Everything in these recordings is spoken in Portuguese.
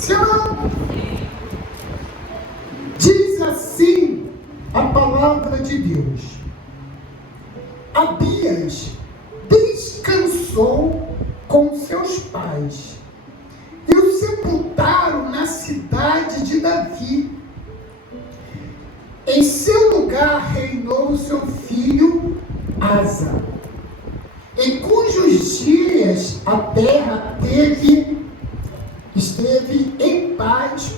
Se não, diz assim a palavra de Deus: Abias descansou com seus pais e o sepultaram na cidade de Davi. Em seu lugar reinou seu filho Asa, em cujos dias a terra esteve em paz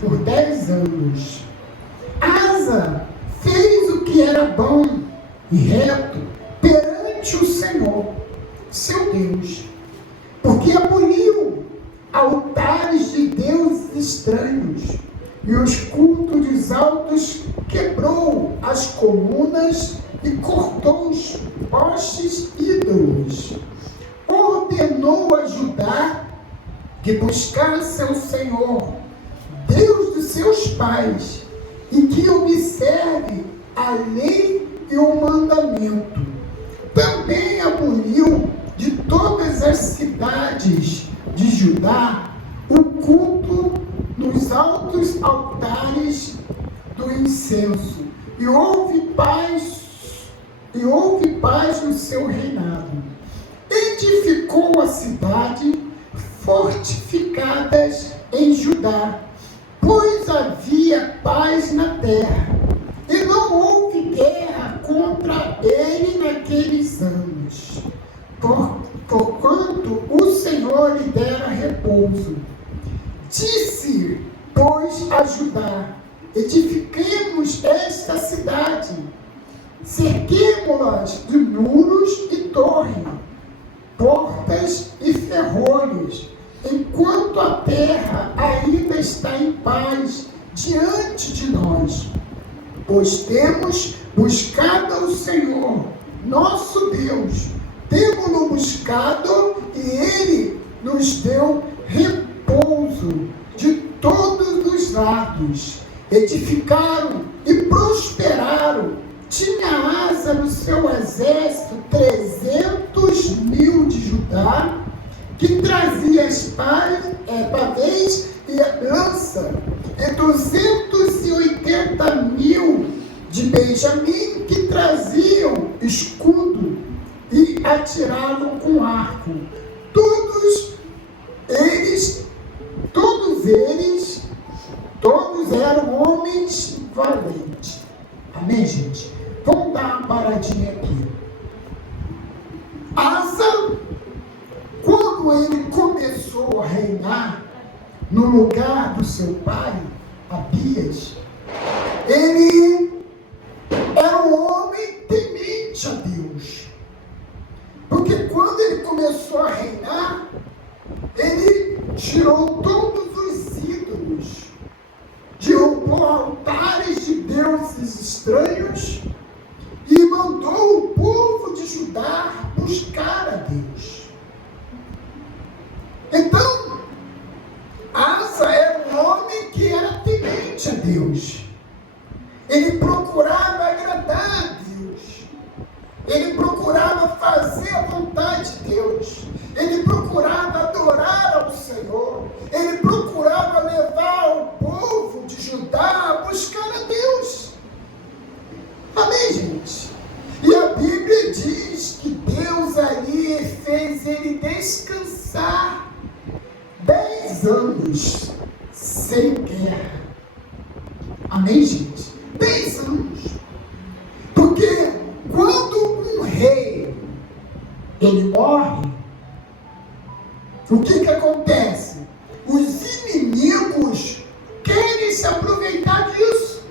por 10 anos. Asa fez o que era bom e reto perante o Senhor, seu Deus, porque aboliu altares de deuses estranhos e os cultos dos altos, quebrou as colunas e cortou os postes ídolos. Ordenou a Judá que buscasse ao Senhor, Deus dos seus pais, e que observe a lei e o mandamento. Também aboliu de todas as cidades de Judá o culto nos altos altares do incenso, e houve paz no seu reinado. Edificou a cidade fortificadas em Judá, pois havia paz na terra, e não houve guerra contra ele naqueles anos, porquanto o Senhor lhe dera repouso. Disse, pois, a Judá: edifiquemos esta cidade, cerquemo-las de muros e torre, portas e ferrolhos, enquanto a terra ainda está em paz diante de nós. Pois temos buscado ao Senhor, nosso Deus, temos-no buscado e Ele nos deu repouso de todos os lados. Edificaram e prosperaram. Tinha Asa no seu exército 300.000 de Judá, que trazia pavês e lança, e 280.000 de Benjamim, que traziam escudo e atiravam com arco. Todos eram homens valentes. Amém, gente? Vamos dar uma paradinha aqui. Asa, quando ele começou a reinar no lugar do seu pai, Abias, ele era um homem temente a Deus. Porque quando ele começou a reinar, ele tirou todos os ídolos, derrubou altares de deuses estranhos e mandou o povo de Judá buscar a Deus. Então, Asa era um homem que era temente a Deus. Ele procurava agradar a Deus. Ele procurava fazer a vontade de Deus. Ele procurava adorar ao Senhor. Ele procurava levar o povo de Judá a buscar a Deus. Amém, gente? E a Bíblia diz que Deus ali fez ele descansar 10 anos sem guerra. Amém, gente? 10 anos. Porque quando um rei ele morre, o que acontece? Os inimigos querem se aproveitar disso.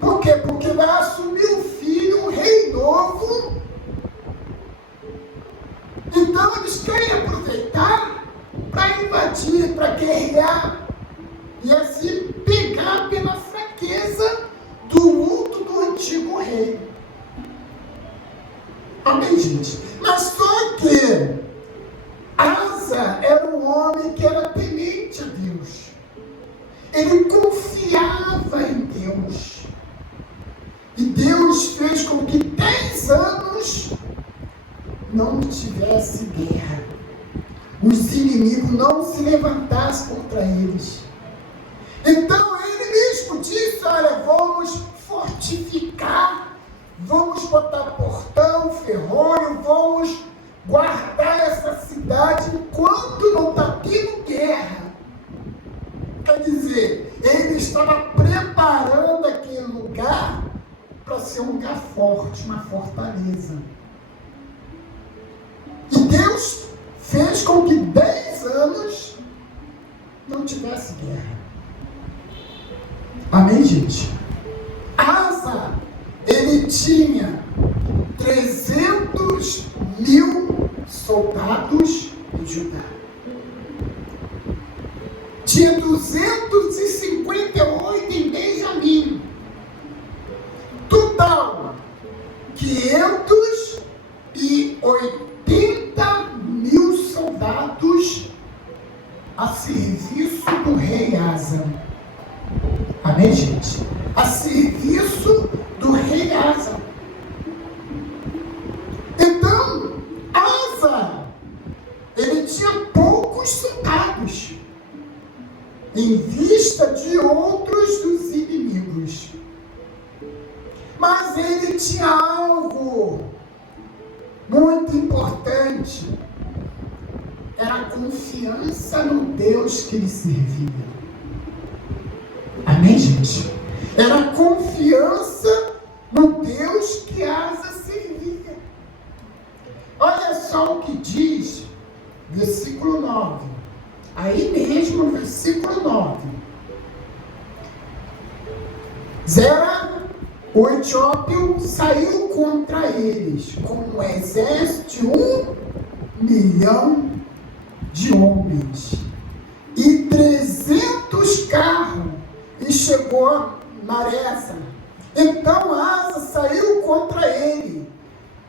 Por quê? Porque vai assumir o filho, um rei novo. Então eles querem aproveitar para invadir, para guerrear e assim pegar pela fraqueza do luto do antigo rei. Amém, gente? Mas só que Asa era um homem que era temente a Deus. Ele confiava em Deus. E Deus fez com que 10 anos não tivesse guerra. Os inimigos inimigo não se levantasse contra eles. Então ele mesmo disse: olha, vamos fortificar, vamos botar portão, ferrolho, vamos guardar essa cidade enquanto não está tendo guerra. Quer dizer, ele estava preparando aquele lugar para ser um lugar forte, uma fortaleza. E Deus fez com que 10 anos não tivesse guerra. Amém, gente? Asa, ele tinha 300.000 soldados em Judá. Tinha 258 em Benjamim. Total, 580.000 soldados a serviço do rei Asa. Amém, gente? A serviço do rei Asa. Então, Asa, ele tinha poucos soldados em vista de outros dos inimigos. Mas ele tinha algo muito importante. Era a confiança no Deus que ele servia. Amém, gente? Era a confiança no Deus que Asa servia. Olha só o que diz, versículo 9. Aí mesmo, versículo 9. Zera, o etíope, saiu contra eles com um exército de 1 milhão de homens e 300 carros, e chegou a Maresa. Então Asa saiu contra ele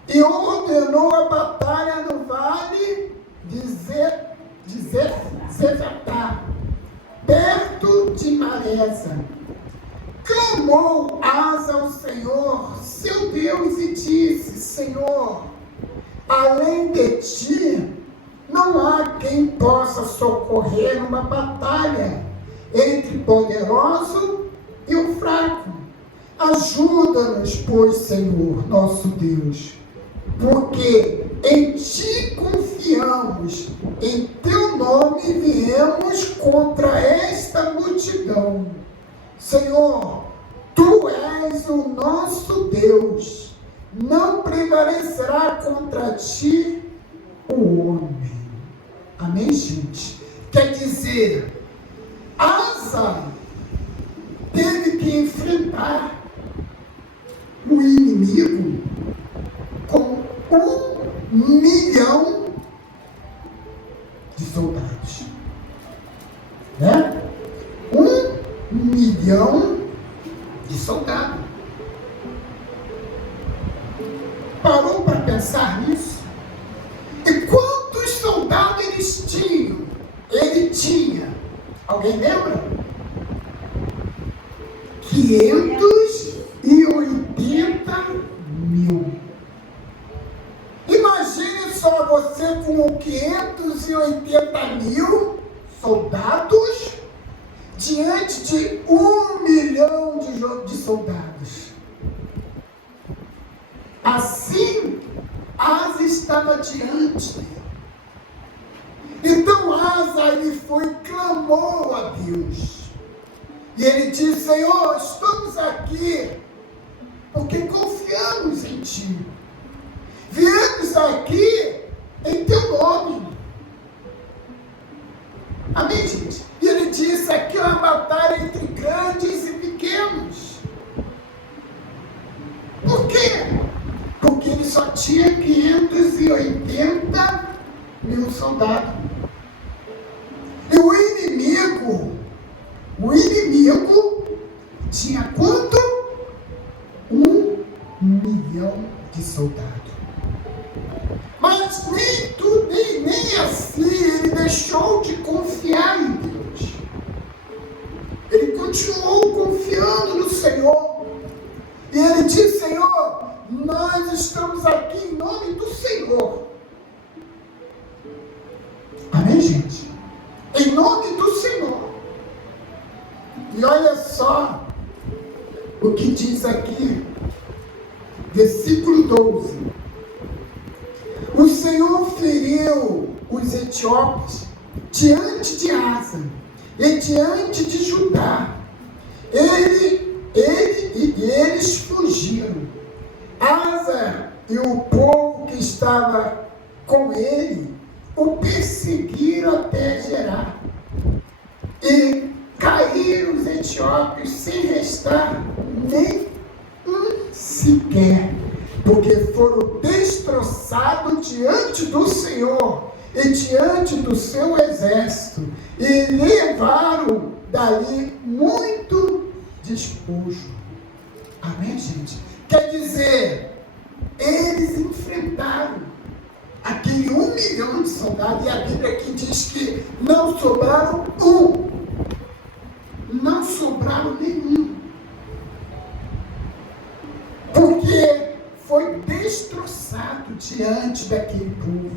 e ordenou a batalha no vale de Zefatá, perto de Maresa. Clamou Asa ao Senhor, seu Deus, e disse: Senhor, além de ti, não há quem possa socorrer numa batalha entre o poderoso e o fraco. Ajuda-nos, pois, Senhor, nosso Deus, porque em ti confiamos, em teu nome viemos contra esta multidão. Senhor, tu és o nosso Deus, não prevalecerá contra ti o homem. Amém, gente? Quer dizer, Asa teve que enfrentar o inimigo com 1 milhão de soldados. Né? 1 milhão de soldados. Parou para pensar nisso? E quantos soldados eles tinham? Ele tinha. Alguém lembra? 580.000. Imagine só você com 580.000 soldados diante de 1 milhão de soldados. Assim, Asa estava diante dele. Então Asa, ele foi e clamou a Deus. E ele disse: Senhor, estamos aqui porque confiamos em ti. Viemos aqui em teu nome. Amém, gente? E ele disse: aqui é uma batalha entre grandes e pequenos. Por quê? Porque ele só tinha 580.000 soldados. E o inimigo tinha quanto? 1 milhão de soldados. Mas nem assim ele deixou de confiar em Deus. Ele continuou confiando no Senhor. E ele disse: Senhor, nós estamos aqui em nome do Senhor. Amém, gente? nome do Senhor. E olha só o que diz aqui, versículo 12. O Senhor feriu os etíopes diante de Asa e diante de Judá. Eles fugiram. Asa e o povo que estava com ele o perseguiram até Gerar. E caíram os etíopes sem restar nem um sequer, porque foram destroçados diante do Senhor e diante do seu exército, e levaram dali muito despojo. Amém, gente? Quer dizer, eles enfrentaram aquele 1 milhão de soldados, e a Bíblia aqui diz que não sobraram um, não sobraram nenhum, porque foi destroçado diante daquele povo.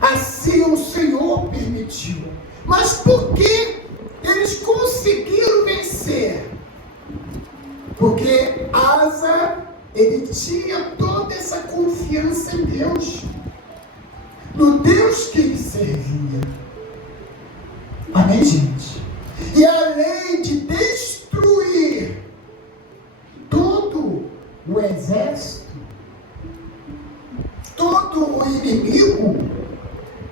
Assim o Senhor permitiu. Mas por que eles conseguiram vencer? Porque Asa, ele tinha toda essa confiança em Deus, no Deus que ele servia. Amém, gente? E além de destruir todo o exército, todo o inimigo,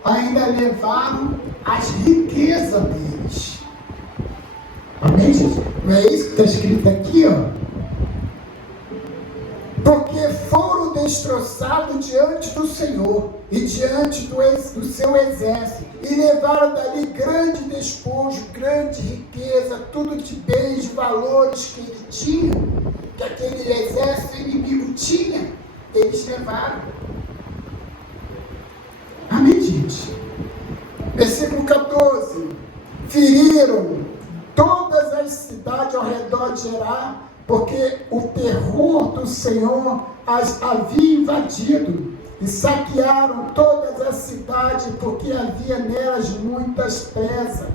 ainda levaram as riquezas deles. Amém, gente? Não é isso que está escrito aqui, ó? Porque foram destroçados diante do Senhor e diante do seu exército, e levaram dali grande despojo, grande riqueza, tudo de bens, valores que ele tinha, que aquele exército inimigo tinha, eles levaram. Amém, gente? Versículo 14. Feriram todas as cidades ao redor de Gerar, porque o terror do Senhor as havia invadido, e saquearam todas as cidades, porque havia nelas muitas presas.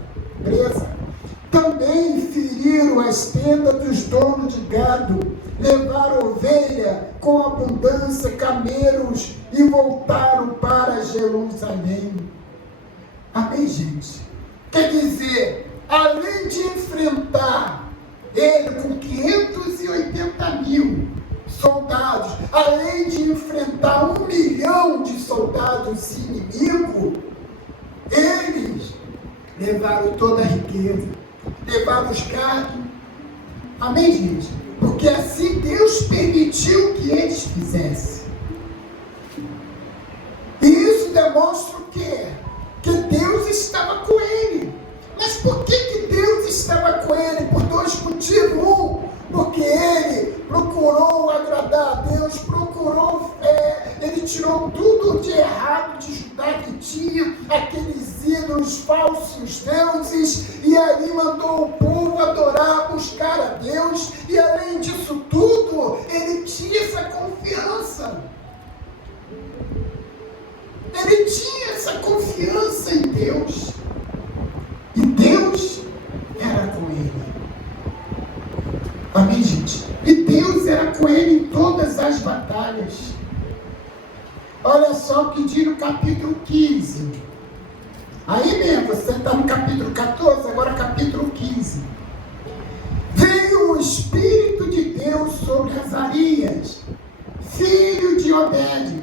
Também feriram as tendas dos donos de gado, levaram ovelha com abundância, camelos, e voltaram para Jerusalém. Amém, gente? Quer dizer, além de enfrentar ele com 580 mil soldados, além de enfrentar 1 milhão de soldados inimigos, eles levaram toda a riqueza, levaram os gados. Amém, gente? Porque assim Deus permitiu que eles fizessem. E isso demonstra o quê? Que Deus estava com ele. Mas por que Deus estava com ele? Por 2 motivos. Porque ele procurou agradar a Deus, procurou fé, ele tirou tudo de errado de Judá que tinha, aqueles ídolos, falsos deuses, e ali mandou o povo adorar, buscar a Deus, e além disso tudo, ele tinha essa confiança. Ele tinha essa confiança em Deus. E Deus era com ele. Amém, gente? E Deus era com ele em todas as batalhas. Olha só o que diz no capítulo 15. Aí mesmo, você está no capítulo 14, agora capítulo 15. Veio o Espírito de Deus sobre Azarias, filho de Obed.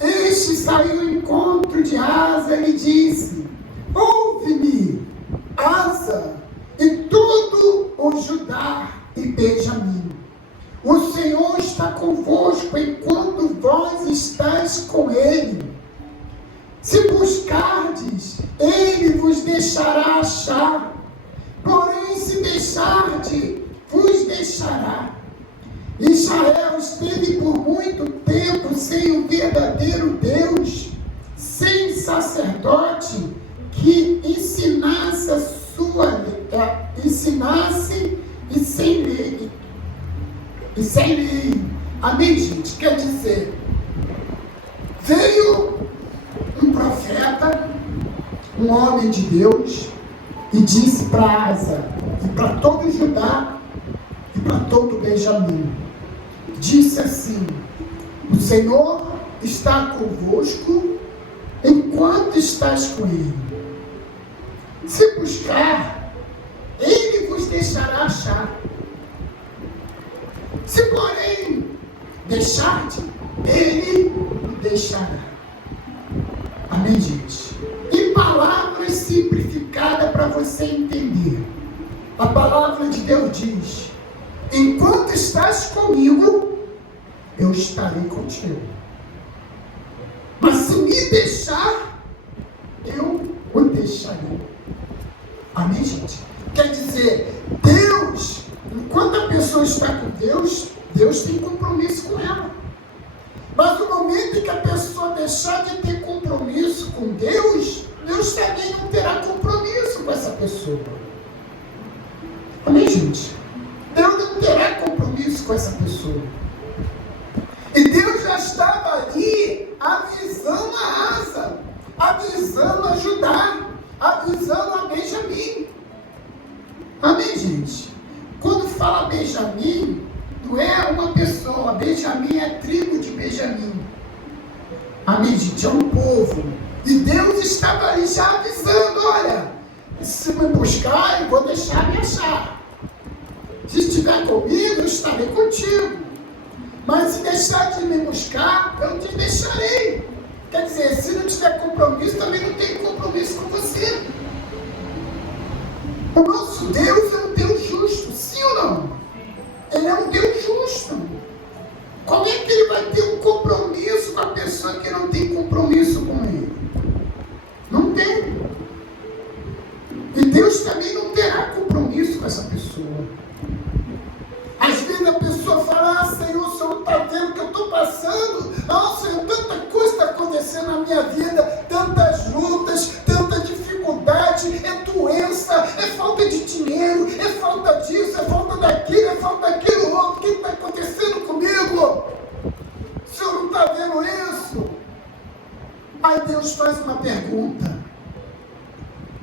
Este saiu ao encontro de Asa e disse: ouve-me, Asa, e todo o Judá e Benjamim. O Senhor está convosco enquanto vós estáis com ele. Se buscardes, ele vos deixará achar. Porém, se deixardes, vos deixará. Israel esteve por muito tempo sem o verdadeiro Deus, sem sacerdote que ensinasse e sem lei. Amém, gente? Quer dizer, veio um profeta, um homem de Deus, e disse para Asa, e para todo Judá, e para todo Benjamim, disse assim: o Senhor está convosco enquanto estás com ele. Se buscar, ele vos deixará achar. Se porém deixar-te, ele o deixará. Amém, gente? Em palavras simplificadas para você entender, a palavra de Deus diz: enquanto estás comigo, eu estarei contigo. Mas se me deixar, eu o deixarei. Amém, gente? Quer dizer, Deus, enquanto a pessoa está com Deus, Deus tem compromisso com ela. Mas no momento em que a pessoa deixar de ter compromisso com Deus, Deus também não terá compromisso com essa pessoa. Amém, gente? Deus não terá compromisso com essa pessoa. E Deus já estava ali avisando a Asa, avisando a Judá, avisando a Benjamim. Amém, gente? Quando fala Benjamim, não é uma pessoa. Benjamim é a tribo de Benjamim. Amém, gente? É um povo. E Deus estava ali já avisando: olha, se me buscar, eu vou deixar me achar. Se estiver comigo, eu estarei contigo. Mas se deixar de me buscar, eu te deixarei. Quer dizer, se não tiver compromisso, também não tenho compromisso com você. O nosso Deus é um Deus justo, sim ou não? Ele é um Deus justo. Como é que ele vai ter um compromisso com a pessoa que não tem compromisso com ele? Não tem. E Deus também não terá compromisso com essa pessoa. Às vezes a pessoa fala: Senhor, o Senhor não está vendo o que eu estou passando? Senhor, tanta coisa está acontecendo na minha vida, tantas lutas, tanta dificuldade, é doença, é falta de dinheiro, é falta disso, é falta daquilo, é falta daquilo outro. O que está acontecendo comigo? O Senhor não está vendo isso? Aí Deus faz uma pergunta: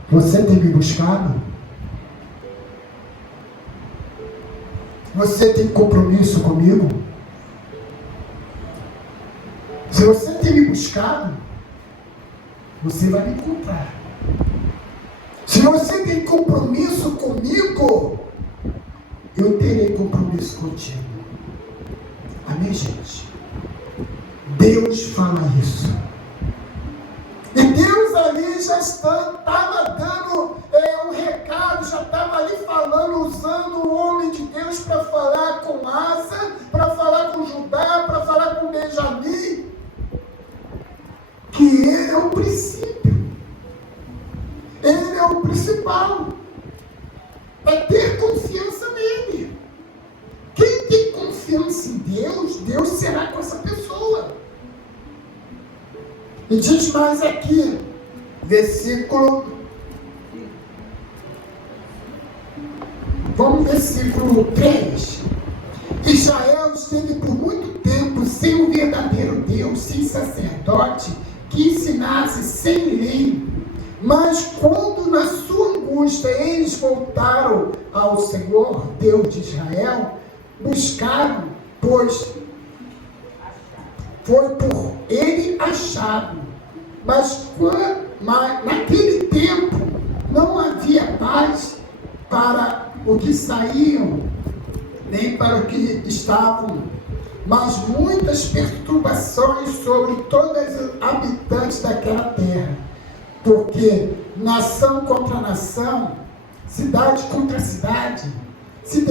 você tem me buscado? Você tem compromisso comigo? Se você tem me buscado, você vai me encontrar. Se você tem compromisso comigo, eu terei compromisso contigo. Amém, gente? Deus fala isso. E Deus ali já estava dando um recado, já estava ali falando, usando o homem de Deus para falar com Asa, para falar com Judá, para falar com Benjamim, que ele é o princípio, ele é o principal, é ter confiança nele. Quem tem confiança em Deus, Deus será com essa pessoa. E diz mais aqui, versículo 3. Israel esteve por muito tempo sem um verdadeiro Deus, sem sacerdote, que ensinasse, sem lei. Mas quando na sua angústia eles voltaram ao Senhor, Deus de Israel, buscaram, pois foi por ele achado. Mas naquele tempo não havia paz para o que saíam, nem para o que estavam, mas muitas perturbações sobre todos os habitantes daquela terra, porque nação contra nação, cidade contra cidade, se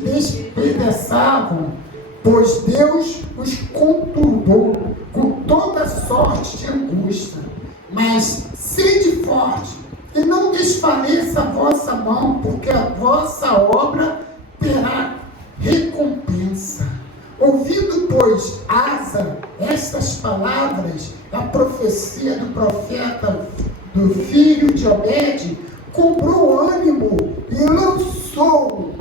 despedaçavam, pois Deus os conturbou com toda sorte de angústia. Mas sede forte, e não desfaleça a vossa mão, porque a vossa obra terá recompensa. Ouvindo, pois, Asa estas palavras, a profecia do profeta, do filho de Obed, cobrou ânimo e lançou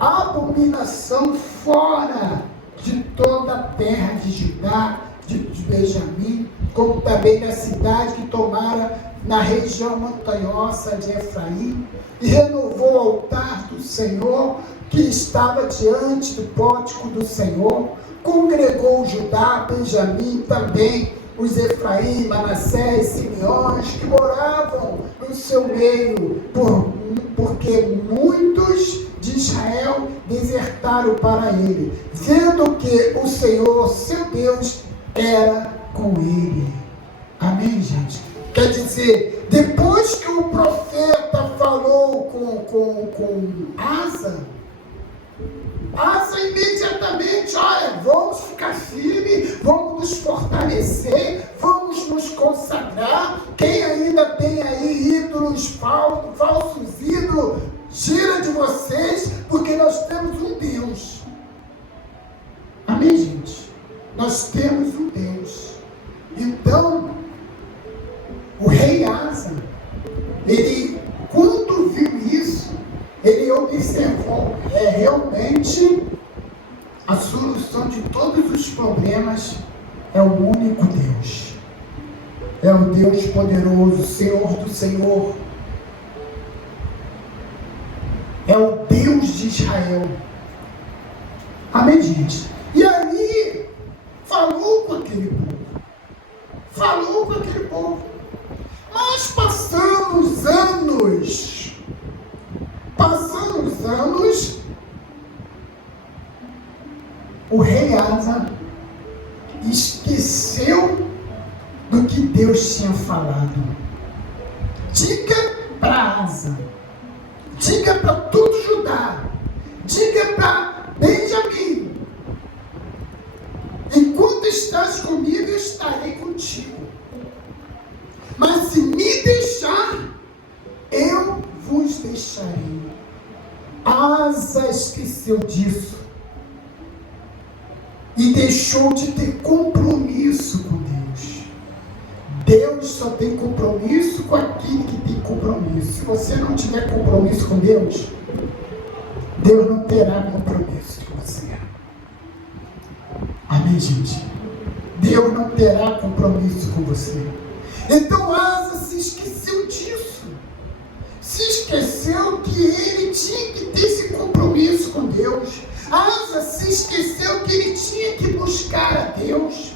abominação fora de toda a terra de Judá, de Benjamim, como também da cidade que tomara na região montanhosa de Efraim e renovou o altar do Senhor que estava diante do pórtico do Senhor. Congregou Judá, Benjamim também, os Efraim, Manassés, Simeões, que moravam no seu meio, porque muitos de Israel desertaram para ele, vendo que o Senhor, seu Deus, era com ele. Amém, gente? Quer dizer, depois que o profeta falou com Asa imediatamente, olha, vamos ficar firmes, vamos nos fortalecer, vamos nos consagrar. Quem ainda tem aí ídolos, falsos ídolos, tira de vocês, porque nós temos um Deus. Amém, gente? Nós temos um Deus. Então, o rei Asa, ele, quando viu isso, ele observou, realmente a solução de todos os problemas é o único Deus. É o Deus poderoso, Senhor do Senhor. É o Deus de Israel. Amém, gente? E aí, falou com aquele povo. Mas passamos anos, o rei Asa esqueceu do que Deus tinha falado. Diga para Asa, diga para todo Judá, diga para Benjamim: enquanto estás comigo, eu estarei contigo. Mas se me deixar, eu vos deixarei. Asa esqueceu disso e deixou de ter compromisso com Deus. Deus só tem compromisso com aquele que tem compromisso. Se você não tiver compromisso com Deus, Deus não terá compromisso com você. Amém, gente? Deus não terá compromisso com você. Então Asa se esqueceu disso. Se esqueceu que ele tinha que ter esse compromisso com Deus. Asa se esqueceu que ele tinha que buscar a Deus.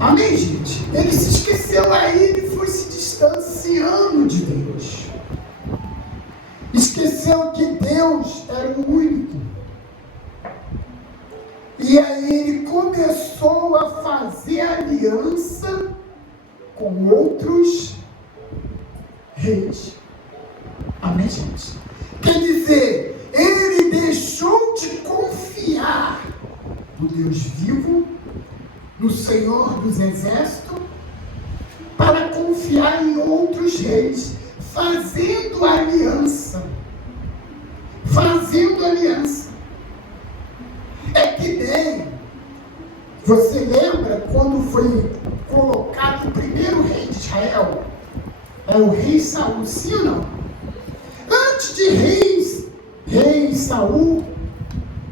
Amém, gente? Ele se esqueceu, aí ele foi se distanciando de Deus. Esqueceu que Deus era o único. E aí ele começou a fazer aliança com outros reis. Amém, gente? Quer dizer, ele deixou de confiar no Deus vivo, no Senhor dos Exércitos, para confiar em outros reis, fazendo aliança. É que nem, você lembra quando foi colocado o primeiro rei de Israel? É o rei Saul, sim ou não? Antes de rei Saul,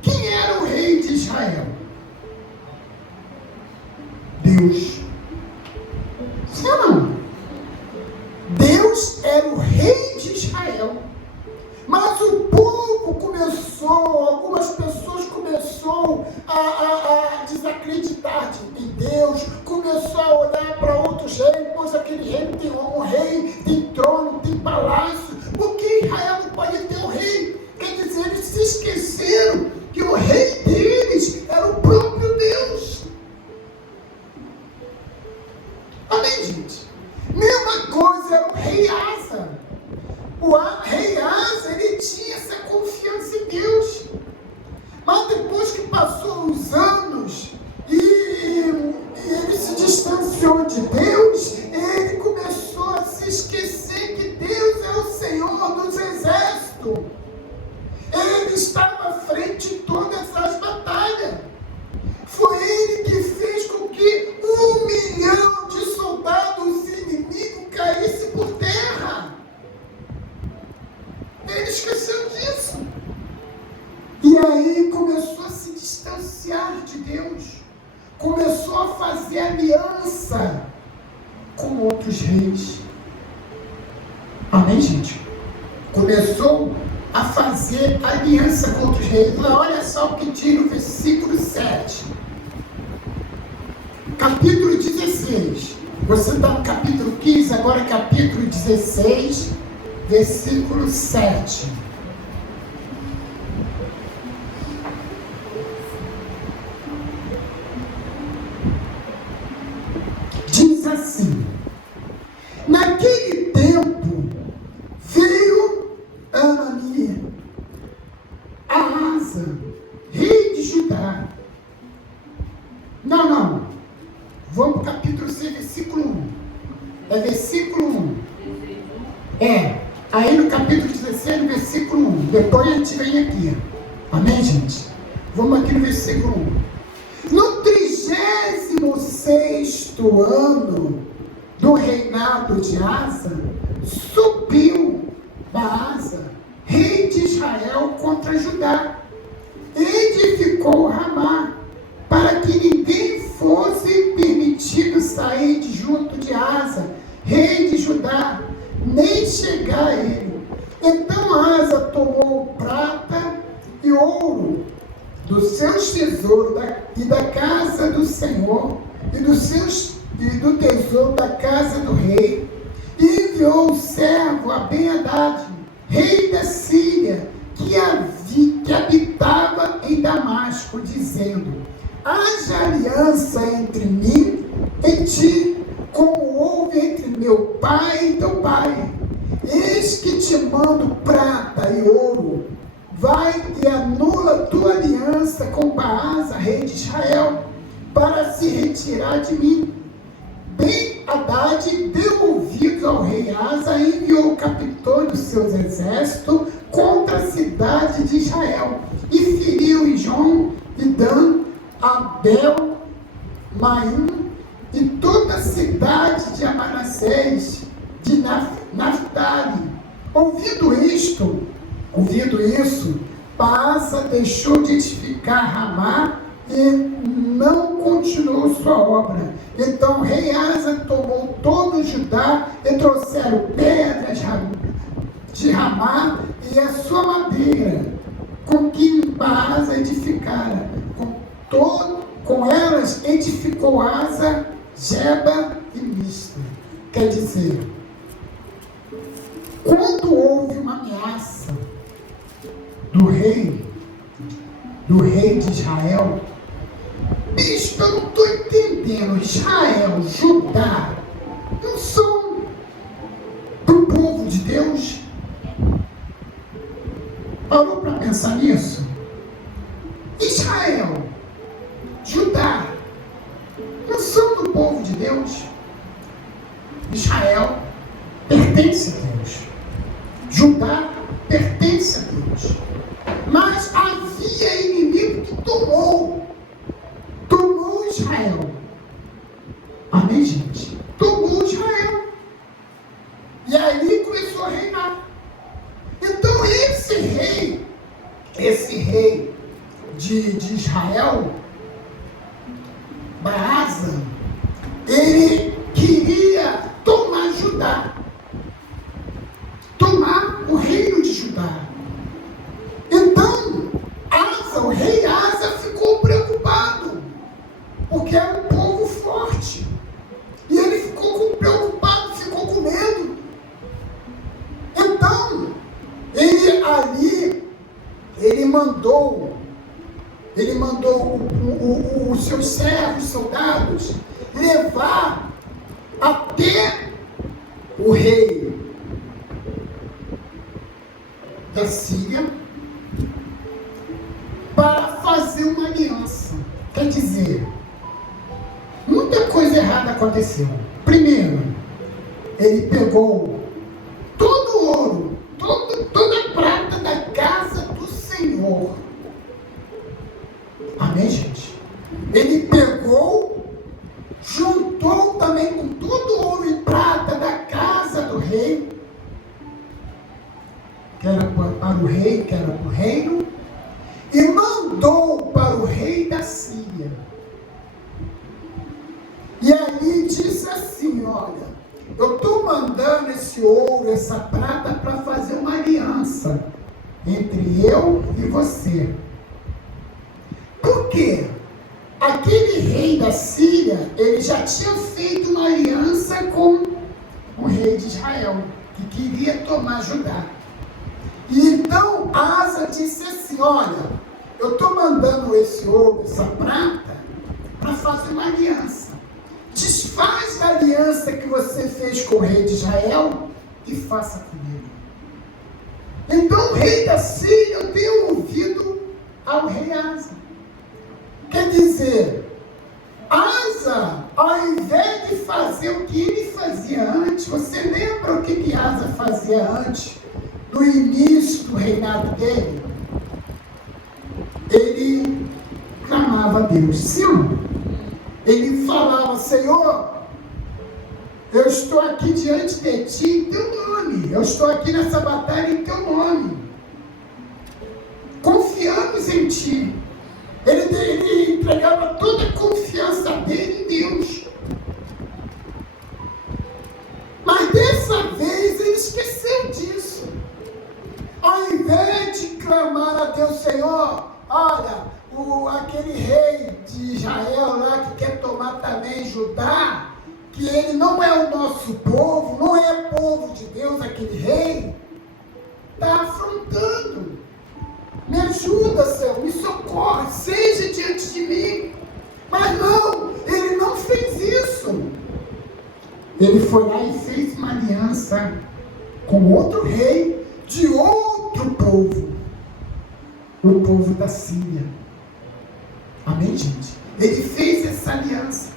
quem era o rei de Israel? Deus. Sim ou não? Deus era o rei de Israel. Mas o povo começou, algumas pessoas começou a desacreditar em Deus, começou a olhar para outros reis, pois aquele rei tem um rei, tem trono, tem palácio, por que Israel não pode ter um rei? Quer dizer, eles se esqueceram que o rei deles era o próprio Deus. Amém, gente? Mesma coisa era o rei Asa. O rei Asa, ele tinha essa confiança em Deus. Mas depois que passou os anos e ele se distanciou de Deus, ele começou a se esquecer que Deus é o Senhor dos Exércitos. Ele estava à frente de todas as batalhas. Foi ele que fez com que 1 milhão de soldados inimigos caíssem por terra. Ele esqueceu disso. E aí começou a se distanciar de Deus. Começou a fazer aliança com outros reis. Amém, gente? Começou a fazer aliança com outros reis. Olha só o que diz no versículo 7. Capítulo 16. Você está no capítulo 15, agora capítulo 16, versículo 7. Diz assim: naquele tempo veio Anani, Asa, rei de Judá. Não. Vamos para o capítulo 6, versículo 1. É versículo 1. Aí no capítulo 16, no versículo 1. Depois a gente vem aqui. Amém, gente? Vamos aqui no versículo 1. No 36º ano do reinado de Asa, subiu Baasa, rei de Israel, contra Judá. Edificou Ramá, para que ninguém fosse permitido sair de junto de Asa, rei de Judá, nem chegar a ele. Então Asa tomou prata e ouro dos seus tesouros e da casa do Senhor e do tesouro da casa do rei, e enviou o servo a Ben-Hadad, rei da Síria, que habitava em Damasco, dizendo: haja aliança entre mim e ti, como houve entre meu pai e teu pai. Eis que te mando prata e ouro. Vai e anula tua aliança com Baasa, rei de Israel, para se retirar de mim. Ben-Hadad deu ouvidos ao rei Asa e enviou o capitão dos seus exércitos contra a cidade de Israel, e feriu Ijon e Dan, Abel, Maim e toda a cidade de Manassés, de Naftali. Ouvindo isso, Baasa deixou de edificar Ramá e não continuou sua obra. Então o rei Asa tomou todo o Judá e trouxeram pedras de Ramá e a sua madeira, com que Baasa edificara. Com elas edificou Asa, Geba e Mispa. Quer dizer, quando houve uma ameaça do rei de Israel, bispo, eu não estou entendendo, Israel, Judá, não são do povo de Deus? Parou para pensar nisso? Israel, Judá, não são do povo de Deus? Israel pertence a Deus, Judá pertence a Deus, mas havia inimigo que tomou Israel. Amém, gente? Tomou Israel, e aí começou a reinar. Então esse rei de Israel, Baasa, ele queria tomar Judá, tomar o reino de Judá. Então o rei Asa ficou preocupado, porque era um povo forte, e ele ficou preocupado, ficou com medo. Então ele mandou os seus servos, soldados, levar até o rei da Síria para fazer uma aliança. Quer dizer, muita coisa errada aconteceu. Primeiro, ele pegou todo o ouro, toda a prata da casa do Senhor. Amém, gente? Ele pegou, juntou também com todo o ouro e prata da casa do rei, que era para o rei, que era para o reino, e mandou para o rei da Síria. E aí disse assim: olha, eu estou mandando esse ouro, essa prata para fazer uma aliança entre eu e você. Por quê? Aquele rei da Síria, ele já tinha feito uma aliança com o rei de Israel, que queria tomar Judá. E então Asa disse assim: olha, eu estou mandando esse ouro, essa prata, para fazer uma aliança. Desfaz a aliança que você fez com o rei de Israel e faça comigo. Então o rei da Síria deu ouvido ao rei Asa. Quer dizer, Asa, ao invés de fazer o que ele fazia antes, você lembra o que Asa fazia antes, no início do reinado dele? Ele clamava a Deus, sim. Ele falava: Senhor, eu estou aqui diante de ti em teu nome, eu estou aqui nessa batalha em teu nome, confiamos em ti. Ele entregava toda a confiança dele em Deus. Mas dessa vez ele esqueceu disso. Ao invés de clamar a Deus: Senhor, olha, aquele rei de Israel lá que quer tomar também Judá, que ele não é o nosso povo, não é povo de Deus, aquele rei, está afrontando. Me ajuda, Senhor, me socorre, seja diante de mim. Mas não, ele não fez isso. Ele foi lá e fez uma aliança com outro rei de outro povo, o povo da Síria. Amém, gente? Ele fez essa aliança.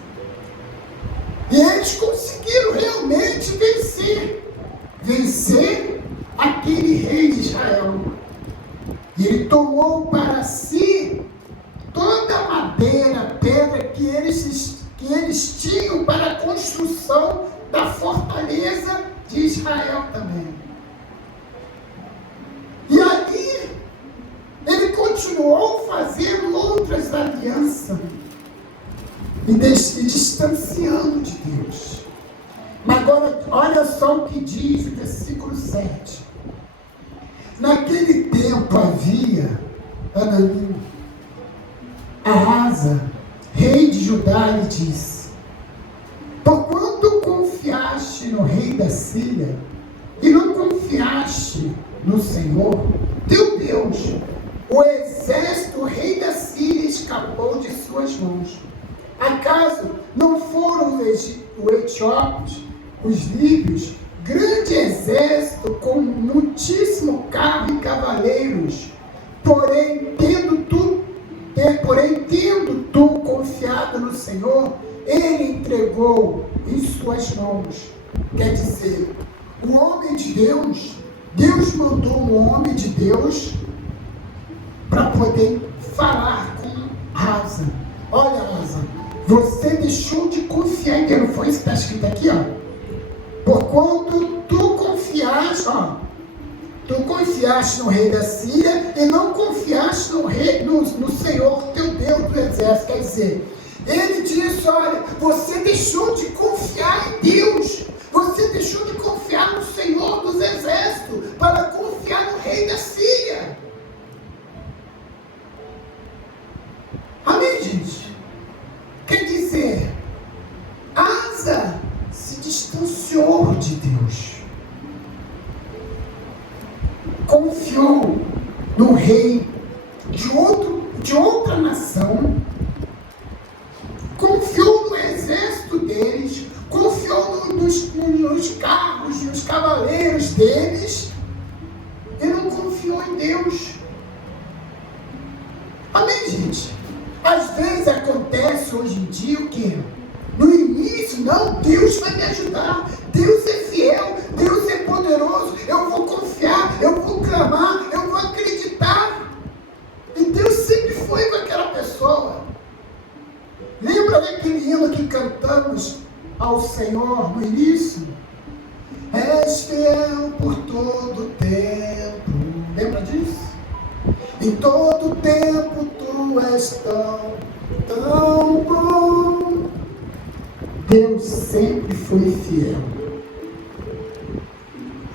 E eles conseguiram realmente vencer aquele rei de Israel. E ele tomou para si toda a madeira, pedra que eles tinham para a construção da fortaleza de Israel também. E ali ele continuou fazendo outras alianças e distanciando de Deus. Mas agora, olha só o que diz o versículo 7. Naquele tempo havia Anani, Asa, rei de Judá, lhe disse: porquanto confiaste no rei da Síria e não confiaste no Senhor teu Deus, o exército, o rei da Síria escapou de suas mãos. Acaso não foram os etíopes, os líbios, grande exército com muitíssimo carro e cavaleiros? Porém, tendo tu confiado no Senhor, ele entregou em suas mãos. Quer dizer, o homem de Deus, Deus mandou um homem de Deus para poder falar com Asa. Olha, Asa, você deixou de confiar em Deus. Não foi isso que está escrito aqui, ó? Porquanto tu confiaste no rei da Síria e não confiaste no Senhor teu Deus do exército. Quer dizer, ele disse: olha, você deixou de confiar em Deus, você deixou de confiar no Senhor dos exércitos para confiar no rei da Síria. Amém, gente? Quer dizer, Asa se distanciou de Deus, confiou no rei de outra nação, confiou no exército deles, confiou nos carros, nos cavaleiros deles, e não confiou em Deus. Amém, gente? Às vezes acontece hoje em dia o quê? No início, não, Deus vai me ajudar, Deus é fiel, Deus é poderoso, eu vou confiar, eu vou clamar, eu vou acreditar. E Deus sempre foi com aquela pessoa. Lembra daquele hino que cantamos ao Senhor no início? És fiel por todo tempo. Lembra disso? Em todo tempo tu és tão bom. Deus sempre foi fiel.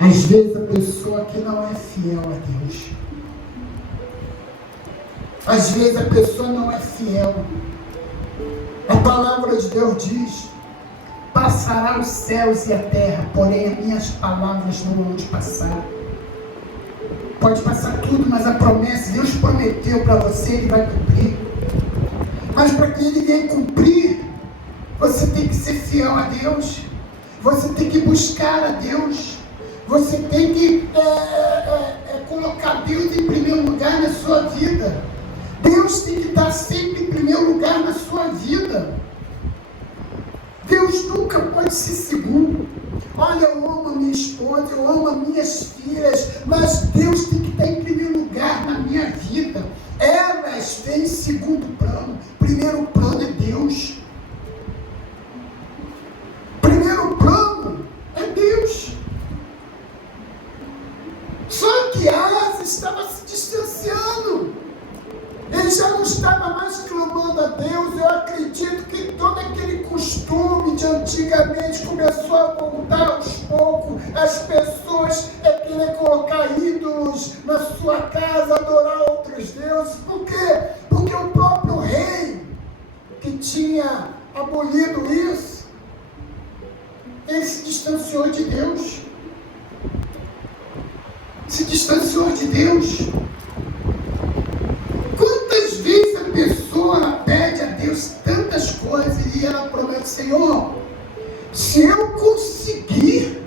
Às vezes a pessoa que não é fiel a Deus. Às vezes a pessoa não é fiel. A palavra de Deus diz: passará os céus e a terra, porém as minhas palavras não vão te passar. Pode passar tudo, mas a promessa, Deus prometeu para você, Ele vai cumprir. Mas para que Ele venha cumprir, você tem que ser fiel a Deus. Você tem que buscar a Deus. Você tem que colocar Deus em primeiro lugar na sua vida. Deus tem que estar sempre em primeiro lugar na sua vida. Deus nunca pode ser segundo. Olha, eu amo a minha esposa, eu amo as minhas filhas, mas Deus tem que estar em primeiro lugar na minha vida. Elas vêm em segundo plano. Primeiro plano é Deus. Primeiro plano é Deus. Só que Asa estava se distanciando. Ele já não estava mais clamando a Deus. Eu acredito que todo aquele costume de antigamente começou a voltar aos poucos. As pessoas querer colocar ídolos na sua casa, adorar outros deuses. Por quê? Porque o próprio rei que tinha abolido isso, ele se distanciou de Deus. Se distanciou de Deus. Quantas vezes a pessoa ela pede a Deus tantas coisas e ela promete: Senhor, se eu conseguir,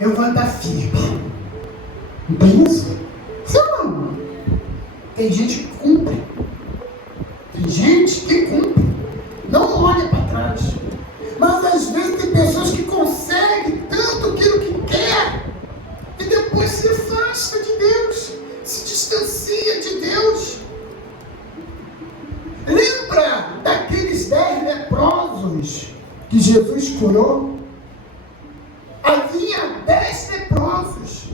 eu vou andar firme. Não tem isso? Sim ou não? Tem gente que cumpre. Tem gente que cumpre. Não olha para trás. Mas às vezes tem pessoas que conseguem tanto aquilo que quer e depois se afasta de Deus, se distancia de Deus. Lembra daqueles 10 leprosos que Jesus curou? Havia 10 leprosos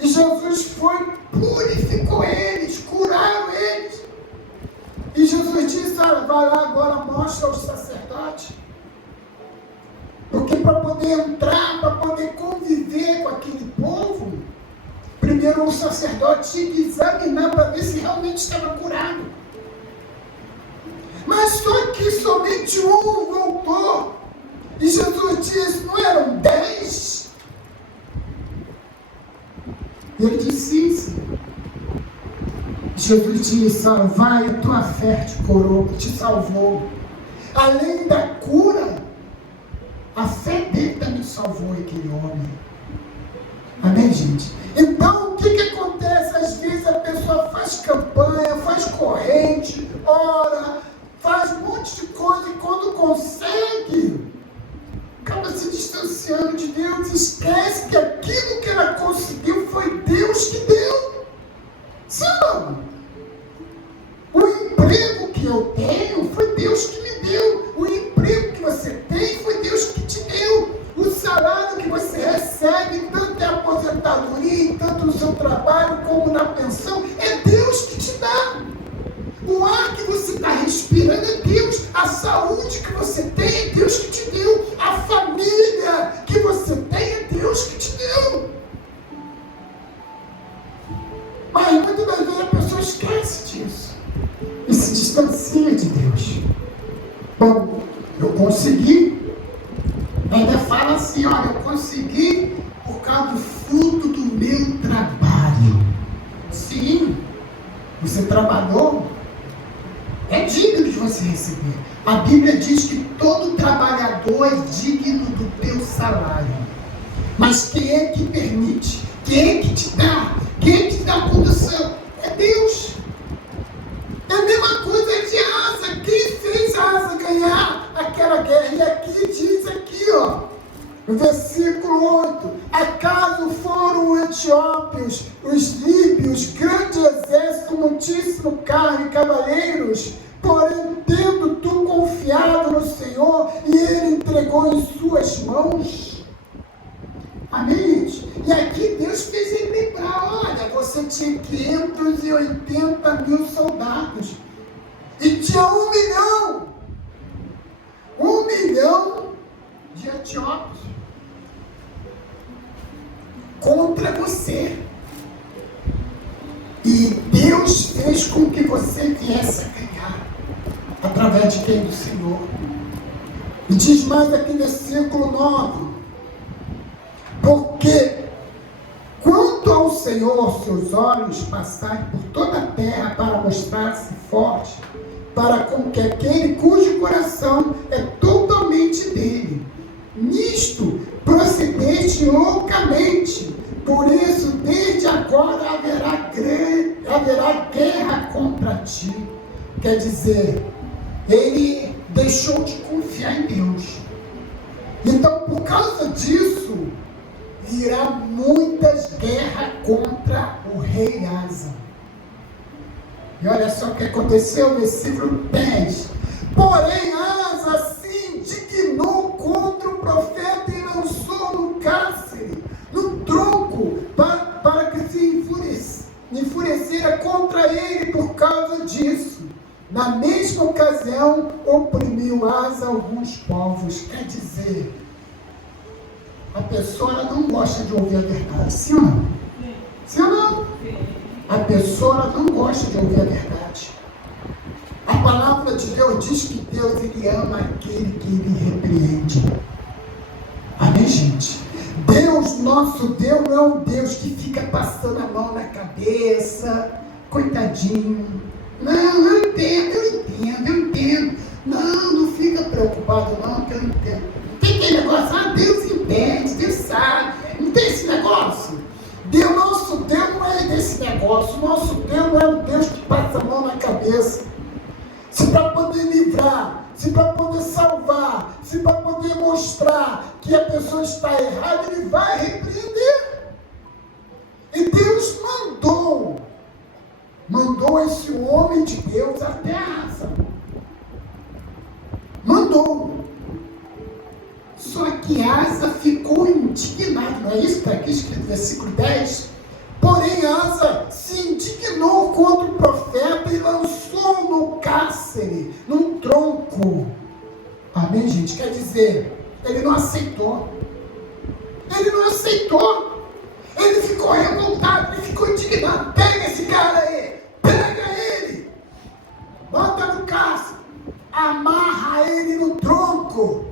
e Jesus foi, purificou eles, curaram eles. E Jesus disse: olha, vai lá agora, mostra aos sacerdotes. Porque para poder entrar, para poder conviver com aquele povo, primeiro o sacerdote tinha que examinar para ver se realmente estava curado. Mas só que somente um voltou. E Jesus disse: não eram 10? Ele disse: sim. Jesus disse: vai, a tua fé te curou, te salvou. Além da cura, a fé dele também salvou aquele homem. Amém, gente? Então, o que acontece? Às vezes a pessoa faz campanha, faz corrente, ora, faz um monte de coisa e quando consegue, acaba se distanciando de Deus, esquece que aquilo que ela conseguiu foi Deus que deu. Sim ou não? O emprego que eu tenho foi Deus que me deu. O emprego que você tem foi Deus que te deu. O salário que você recebe, tanto na aposentadoria, tanto no seu trabalho, como na pensão, é Deus que te dá. O ar que você está respirando é Deus. A saúde que você tem é Deus que te deu. A família que você tem é Deus que te deu. Mas muitas das vezes a pessoa esquece disso e se distancia de Deus. Bom, eu consegui. Ainda fala assim: olha, eu consegui por causa do fruto do meu trabalho. Sim, você trabalhou, é digno de você receber. A Bíblia diz que todo trabalhador é digno do teu salário. Mas quem é que permite? Quem é que te dá? Quem é que te dá a condição? É Deus. É a mesma coisa de Asa. Quem fez Asa ganhar aquela guerra? E aqui diz aqui, ó, no versículo 8: acaso foram os etíopes, os líbios, grande exército, muitíssimo carro e cavaleiros, porém tendo tu confiado no Senhor e Ele entregou em suas mãos? Amém? E aqui Deus fez ele lembrar: olha, você tinha 580 mil soldados e tinha 1 milhão de etíopes. contra você. E Deus fez com que você viesse a ganhar, através de quem? Do Senhor. E diz mais aqui no versículo 9: porque quanto ao Senhor, seus olhos passarem por toda a terra para mostrar-se forte, para com que aquele cujo coração é totalmente dele. Nisto procedeste loucamente, por isso desde agora haverá guerra contra ti. Quer dizer, ele deixou de confiar em Deus. Então, por causa disso, virá muitas guerras contra o rei Asa. E olha só o que aconteceu, versículo 10. Porém, Asa se indignou contra o profeta e lançou no cárcere, no tronco, para que se enfurecera contra ele por causa disso. Na mesma ocasião, oprimiu Asa alguns povos. Quer dizer, a pessoa não gosta de ouvir a verdade, sim ou não? Sim ou não? A pessoa não gosta de ouvir a verdade. A palavra de Deus diz que Deus, ele ama aquele que ele repreende. Amém, gente? Deus, nosso Deus, não é um Deus que fica passando a mão na cabeça, coitadinho. Não, eu entendo. Não fica preocupado não, que eu entendo. Não tem aquele negócio, Deus entende, Deus sabe. Não tem esse negócio. Nosso Deus não é desse negócio. Nosso Deus não é um Deus que passa a mão na cabeça. Se para poder livrar, se para poder salvar, se para poder mostrar que a pessoa está errada, ele vai repreender. E Deus mandou esse homem de Deus até Asa. Mandou. Só que Asa ficou indignado. Não é isso que está aqui escrito no versículo 10? Porém, Asa se indignou contra o profeta e lançou no cárcere, num tronco. Amém, gente? Quer dizer, ele não aceitou. Ele ficou revoltado, ele ficou indignado. Pega esse cara aí, pega ele, bota no cárcere, amarra ele no tronco.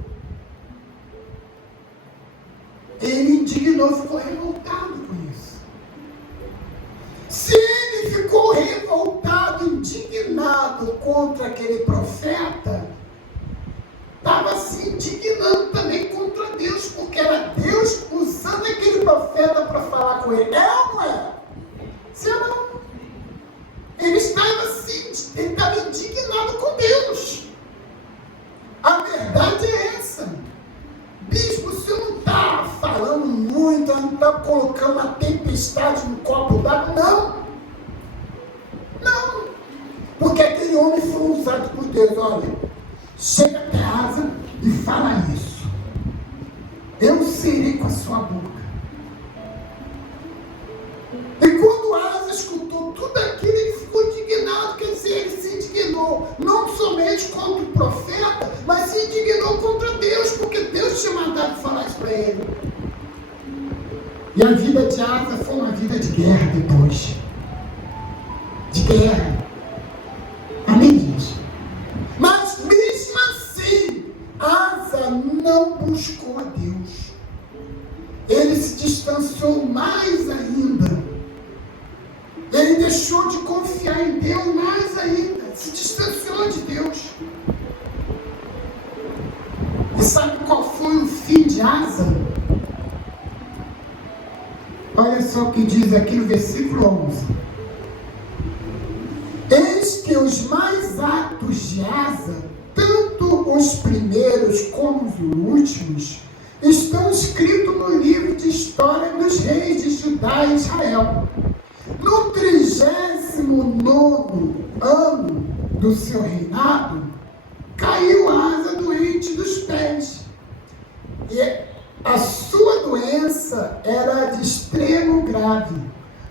Ele indignou, ficou revoltado com isso. Se ele ficou revoltado, indignado contra aquele profeta, estava se indignando também contra Deus, porque era Deus usando aquele profeta para falar com ele. É ou não é? Se ou não? Ele estava indignado com Deus. A verdade é essa. Bispo, o senhor não está falando muito, não está colocando a tempestade no copo d'água, não. Porque aquele homem foi usado por Deus. Olha, chega até Asa e fala isso. Eu serei com a sua boca. E quando Asa escutou tudo aquilo, ele ficou indignado. Quer dizer, ele se indignou não somente contra o profeta, mas se indignou contra Deus, porque Deus tinha mandado falar isso para ele. E a vida de Asa foi uma vida de guerra depois. De guerra. Amém, gente? Mas mesmo assim, Asa não buscou a Deus. Ele se distanciou mais ainda. Ele deixou de confiar em Deus mais ainda. Se distanciou de Deus. E sabe qual foi o fim de Asa? Olha só o que diz aqui no versículo 11. Eis que os mais atos de Asa, tanto os primeiros como os últimos, estão escritos no livro de história dos reis de Judá e Israel. No 39º ano do seu reinado, caiu Asa doente dos pés. E a sua doença era de extremo grave.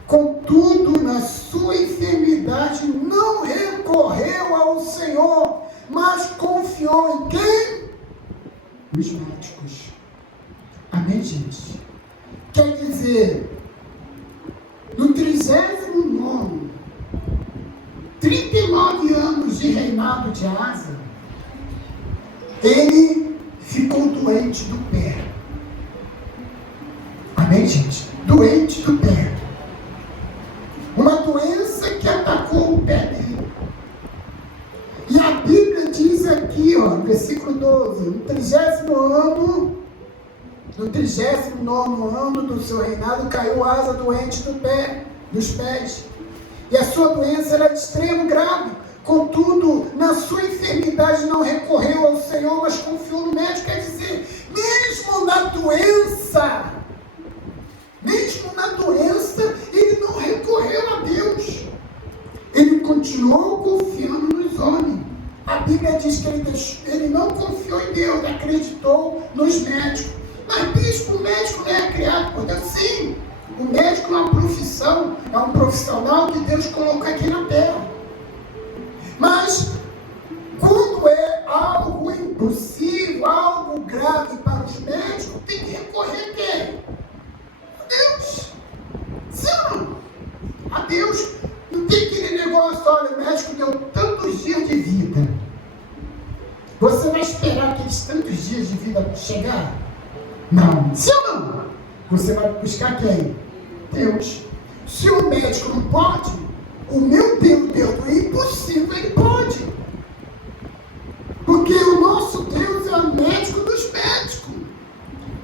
Contudo, na sua enfermidade, não recorreu ao Senhor, mas confiou em quem? Os médicos. Amém, gente? Quer dizer, dizer, no 39º, 39 anos de reinado de Asa, ele ficou doente do pé. Amém, gente? Doente do pé. Uma doença que atacou o pé dele. E a Bíblia diz aqui, no versículo 12, no 39º ano do seu reinado, caiu Asa doente dos pés. E a sua doença era de extremo grave. Contudo, na sua enfermidade não recorreu ao Senhor, mas confiou no médico. Quer dizer, mesmo na doença, ele não recorreu a Deus. Ele continuou confiando nos homens. A Bíblia diz que ele não confiou em Deus, acreditou nos médicos. Mas bispo, o médico não é criado por Deus? Sim, o médico é uma profissão, é um profissional que Deus colocou aqui na terra. Mas, quando é algo impossível, algo grave para os médicos, tem que recorrer a quem? A Deus. Sim, a Deus. Não tem aquele negócio, olha, o médico deu tantos dias de vida. Você vai esperar aqueles tantos dias de vida chegar? Não. Sim ou não? Você vai buscar quem? Deus. Se o médico não pode, o meu Deus do impossível, ele pode. Porque o nosso Deus é o médico dos médicos.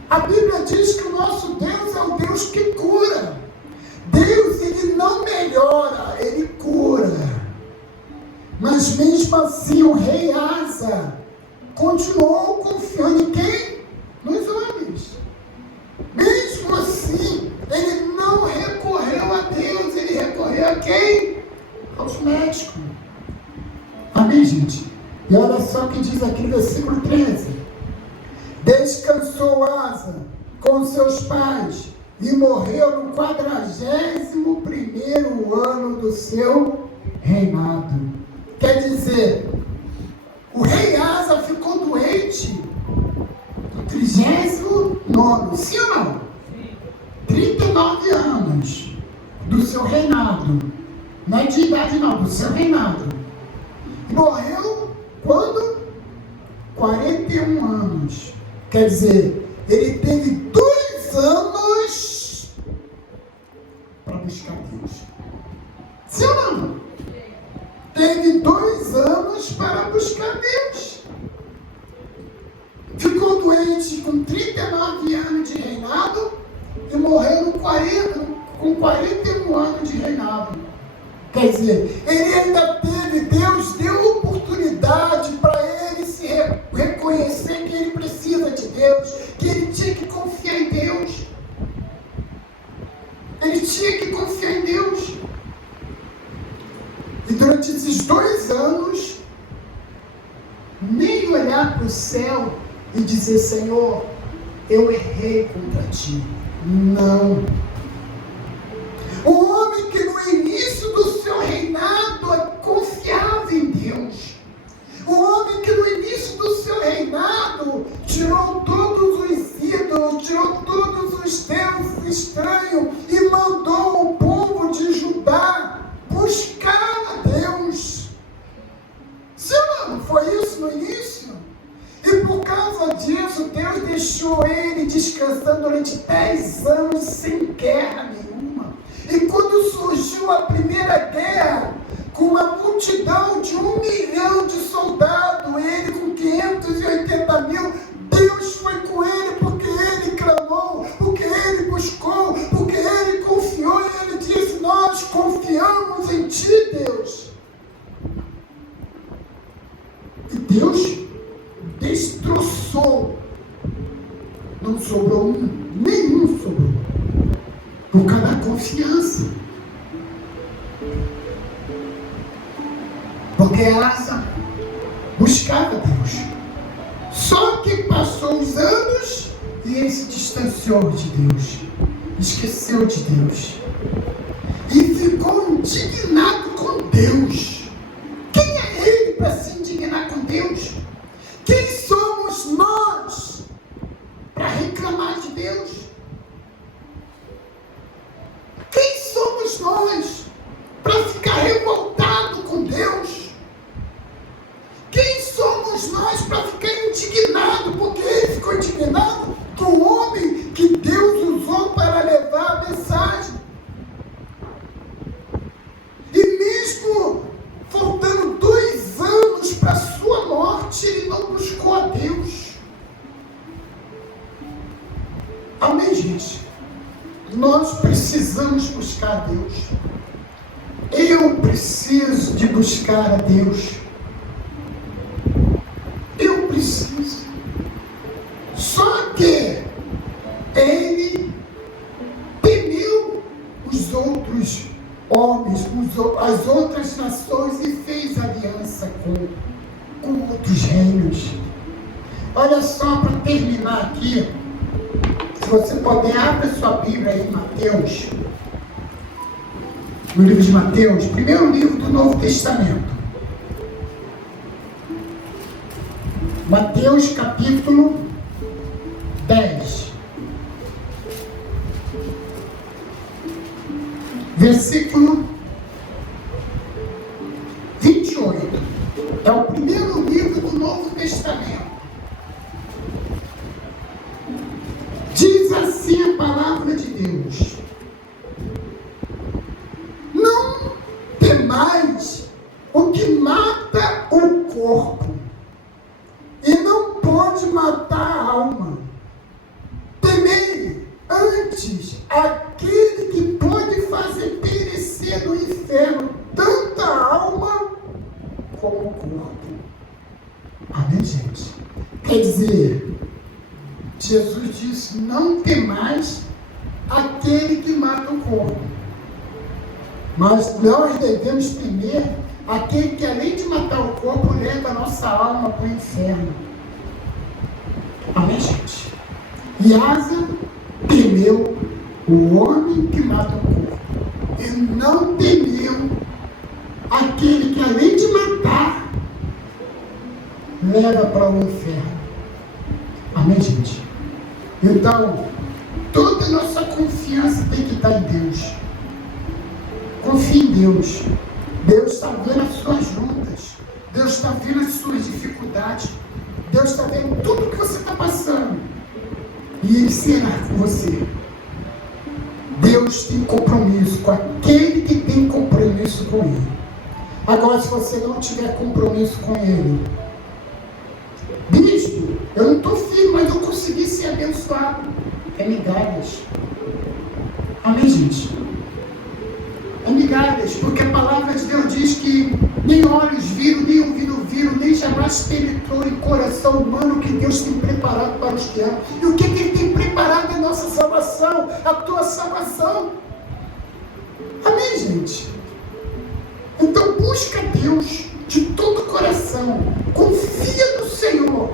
A Bíblia diz que o nosso Deus é o Deus que cura. Deus, ele não melhora, ele cura. Mas mesmo assim, o rei Asa continuou confiando em quem? Nos homens. Mesmo assim, ele não recorreu a Deus, ele recorreu a quem? Aos médicos. Amém, gente? E olha só o que diz aqui no versículo 13. Descansou Asa com seus pais e morreu no 41º ano do seu reinado. Quer dizer, o rei Asa ficou doente no 39º, sim ou não? 39 anos do seu reinado. Não é de idade não, do seu reinado. Morreu quando? 41 anos. Quer dizer, ele teve 2 anos para buscar Deus. Sim ou não? Teve 2 anos para buscar Deus. Ficou doente com 39 anos de reinado e morreu com 41 anos de reinado. Quer dizer, ele ainda teve, Deus deu oportunidade para ele se reconhecer que ele precisa de Deus, que ele tinha que confiar em Deus. Ele tinha que confiar em Deus. E durante esses 2 anos, nem olhar para o céu e dizer, Senhor, eu errei contra ti. Não. O homem que no início do seu reinado confiava em Deus. O homem que no início do seu reinado tirou todos os ídolos, tirou todos os deuses estranhos e mandou o povo de Judá buscar a Deus. Sim ou não? Foi isso no início? E por causa disso, Deus deixou ele descansando durante 10 anos sem guerra nenhuma. E quando surgiu a primeira guerra, com uma multidão de 1 milhão de soldados, ele com 580 mil, Deus foi com ele porque ele clamou, porque ele buscou, porque ele confiou, e ele disse, nós confiamos em ti, Deus. E Deus destroçou. Não sobrou nenhum sobrou. Por causa da confiança. Porque Asa buscava Deus. Só que passou os anos e ele se distanciou de Deus. Esqueceu de Deus. E ficou indignado com Deus. Quem é ele para se indignar com Deus? Quem somos nós para reclamar de Deus? somos nós para ficar revoltado com Deus? Quem somos nós para ficar indignado? Porque ele ficou indignado do homem que Deus usou para levar a mensagem. E mesmo faltando 2 anos para a sua morte, ele não buscou a Deus. Amém, gente? Nós precisamos buscar a Deus. Eu preciso de buscar a Deus. Eu preciso. Só que ele temeu os outros homens, as outras nações e fez aliança com outros reinos. Olha só, para terminar aqui, se você puder, abre sua Bíblia aí em Mateus, no livro de Mateus, primeiro livro do Novo Testamento. Mateus capítulo 10, versículo 28. É o primeiro livro do Novo Testamento. Diz assim a palavra de Deus: não temais o que mata o corpo e não pode matar a alma. Temei antes aquele que pode fazer perecer no inferno tanto a alma como o corpo. Amém, gente? Quer dizer, Jesus disse: não temais aquele que mata o corpo, mas nós devemos temer aquele que, além de matar o corpo, leva a nossa alma para o inferno. Amém, gente? E Asa temeu o homem que mata o corpo, e não temeu aquele que, além de matar, leva para o inferno. Amém, gente? Então, toda a nossa confiança tem que estar em Deus. Confie em Deus. Deus está vendo as suas lutas. Deus está vendo as suas dificuldades. Deus está vendo tudo que você está passando. E Ele será com você. Deus tem compromisso com aquele que tem compromisso com Ele. Agora, se você não tiver compromisso com Ele, bispo, eu não estou firme, mas eu consegui ser abençoado. É migalhas. Amém, gente? É migalhas, porque a palavra de Deus diz que nem olhos viram, nem ouvido viram, nem jamais penetrou em coração humano que Deus tem preparado para os que amam. E o que Ele tem preparado é a nossa salvação, a tua salvação. Amém, gente? Então busca Deus de todo o coração, confia no Senhor,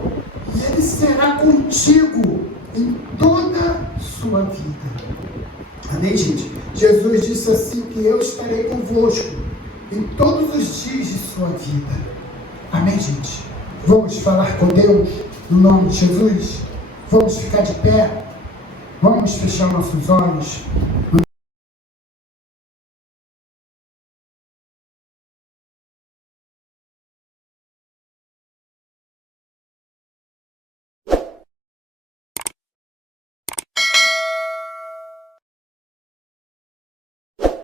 e Ele será contigo em toda a sua vida. Amém, gente? Jesus disse assim, que eu estarei convosco em todos os dias de sua vida. Amém, gente? Vamos falar com Deus no nome de Jesus? Vamos ficar de pé? Vamos fechar nossos olhos?